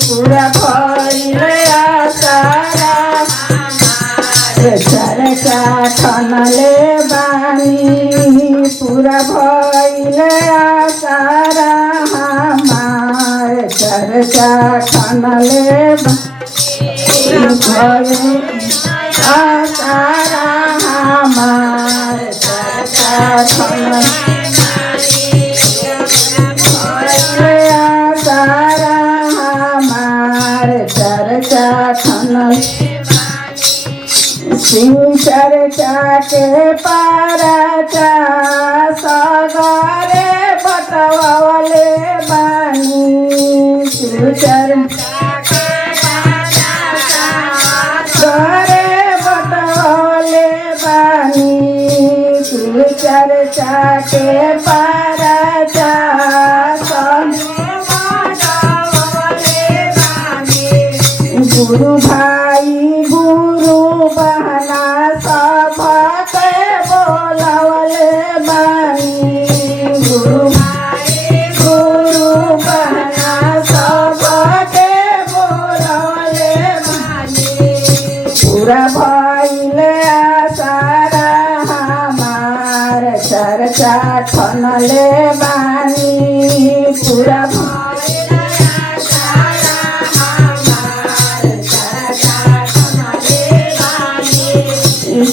पूरा भइले आसारा चर्चा ठनले बानी पूरा भइले आसारा हमार चर्चा ठनले आसारा हमार चर्चा ठनले आसारा हमार चर्चा ठनले शिव चर्चा के पाराचा सगरे बटवाले बानी शिव चर्चा के सगरे बटवाले बानी शिव चर्चा के पाराचा गुरु भाई गुरु बहना सबके बोलवले बानी गुरु भाई गुरु बहना सबके बोलवले बानी पूरा भइले आसारा हमार चर्चा ठनले बानी पूरा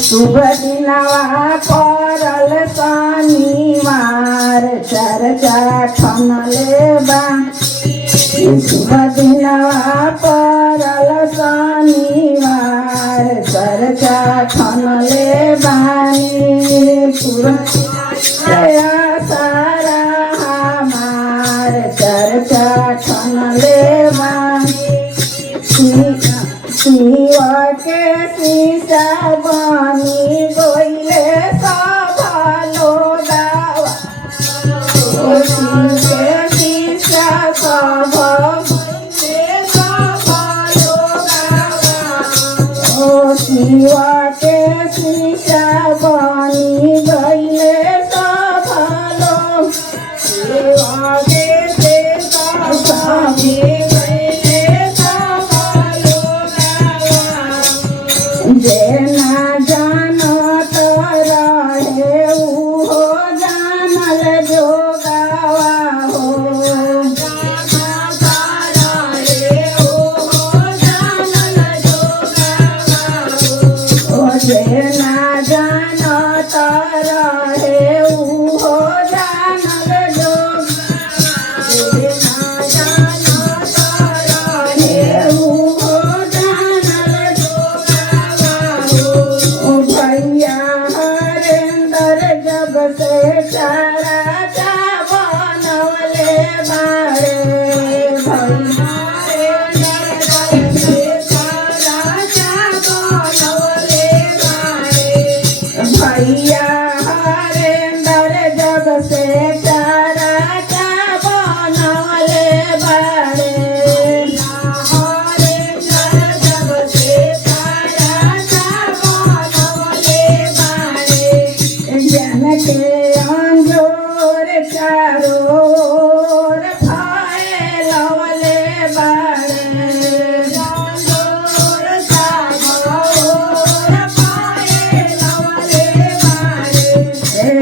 शुभ दिनवा परल शनिवार चर्चा ठनले बानी शुभ दिनवा परल शनिवार चर्चा ठनले बानी पूरा सारा हमार चर्चा ठनले बानी शिव के शीशा बनी गइले सब लोगावा शिव के शीशा सब शिव के शीशा बनी गइले सब लोग शिव के शीशा जेना जानत रहे उहो जानल जोगावा हो जेना जानत रहे उहो जानल भैया हरेंदर जब से चारा चा बनवले बारे भैया हरेंदर जब से चारा चा बनवले बारे के अंजोर चारोर फैलवले बारे अंजोर चारोर फैलवले बारे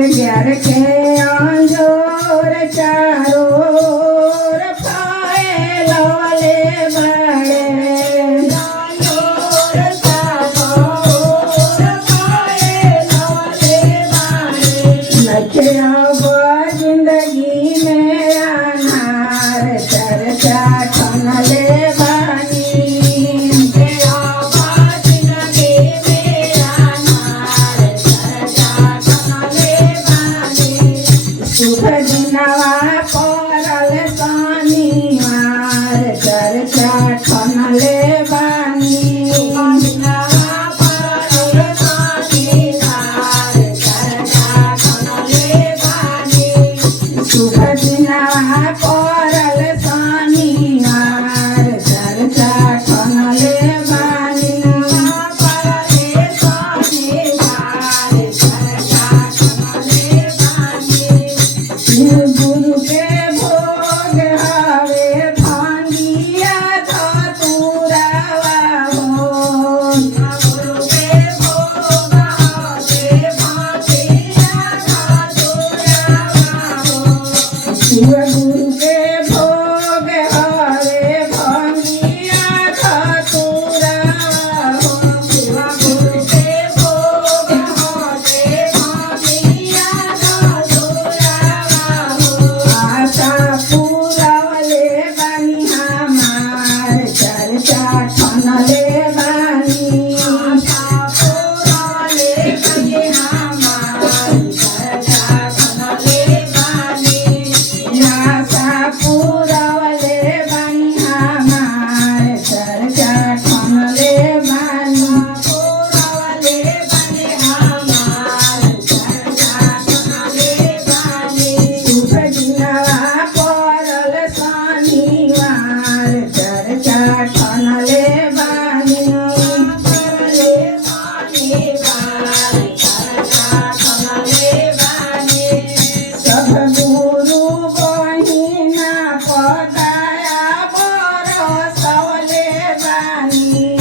घर के अंजोर चारोर फैलवले बारे जिंदगी में अनार चर्चा ठनले बानी जिंदगी में अनार चर्चा ठनले बानी शुभ दिनवा परल शनिवार चर्चा ठनले बानी शुभ दिनवा परल शनिवार चर्चा ठनले बानी गुरु के भोग हवे भांगिया खनले बानी आशा पुरवले बानी हमार चर्चा खनले बानी शुभ दिनवा पड़ल शनिवार चर्चा खनले बानी सब गुरु बहिना पताया बरसवले बानी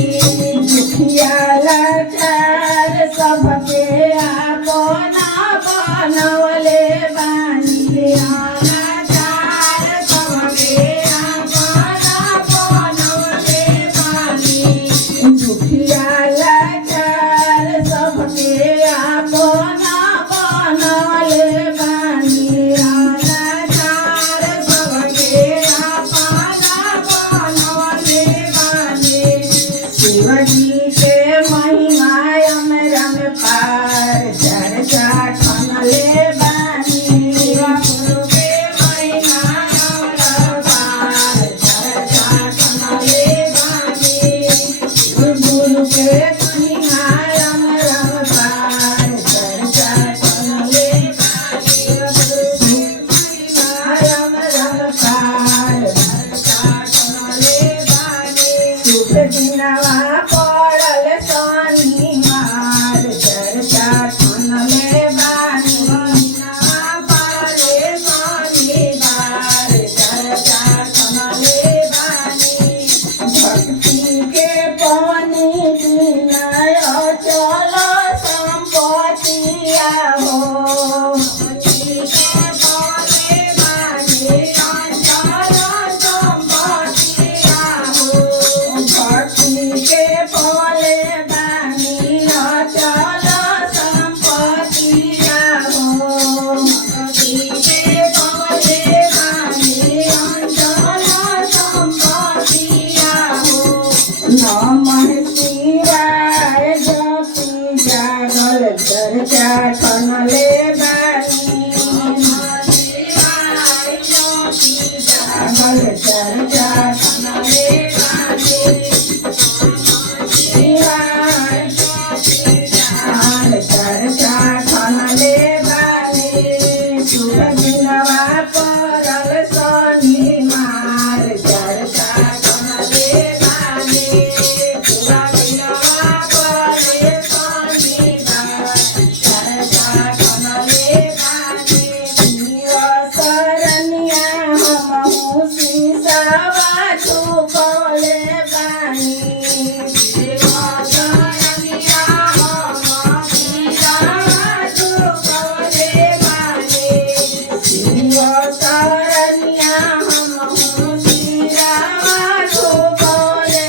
दुखिया लाचार सबके अपना बनवले बानी दुखिया लाचार सबके अपना बनवले बानी शिवजी के महिमा अमरम पार चर्चा खनले बानी गुरु के महिमा अमरम पार चर्चा खनले बानी गुरु के महिमा अमरम पार चर्चा खनले बानी अमरम पार शुभ दिनवा पड़ल शनिवार चर्चा खनले बानी भक्ति के पानी बिना चल संपत्तिया हो भक्ति के पले बानी अचल संपत्तिया हो नमः शिवाय जपी जागल चर्चा खनले बानी जागल चर्चा खनले बानी शिवाय चर्चा खनले बानी शुभ दिनवा पड़ल शनिवार चर्चा खनले बानी शुभ दिनवा पड़ल शनिवार चर्चा खनले बानी शिव शरणिया हमहु सीसावा छुपले बानी शिव शरणिया हमहु सीसावा छुपले बानी शिव शरणिया हमहु सीसावा छुपले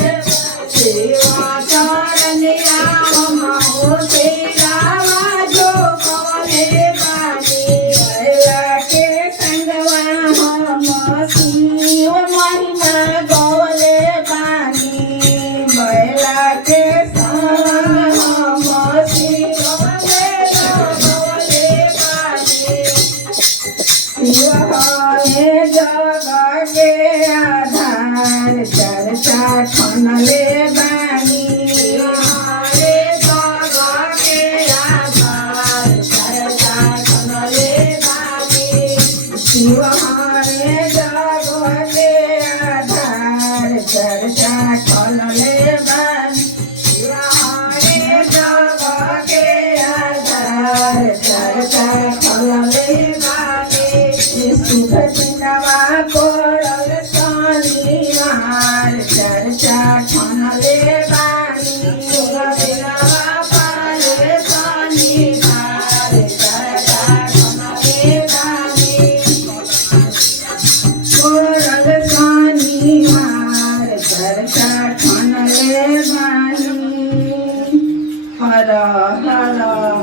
शिव शरणिया हमहु सीसावा छुपले बानी बैला के संगवा हम शिव महिमा गौले बानी बैला के संग हम शिव महिमा गौले बानी शिव हरे जग के आधार चर्चा खनले बानी हरे जग के आधार चर्चा खनले बानी शिव हरे जग के आधार चर्चा खनले बानी शिव हरे जग के आधार चर्चा खनले बानी शुभ दिनवा पड़ल शनिवार चर्चा खनले बानी शुभ दिनवा पड़ल शनिवार चर्चा खनले बानी पड़ल शनिवार चर्चा खनले बानी हर हर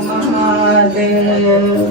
महादेव।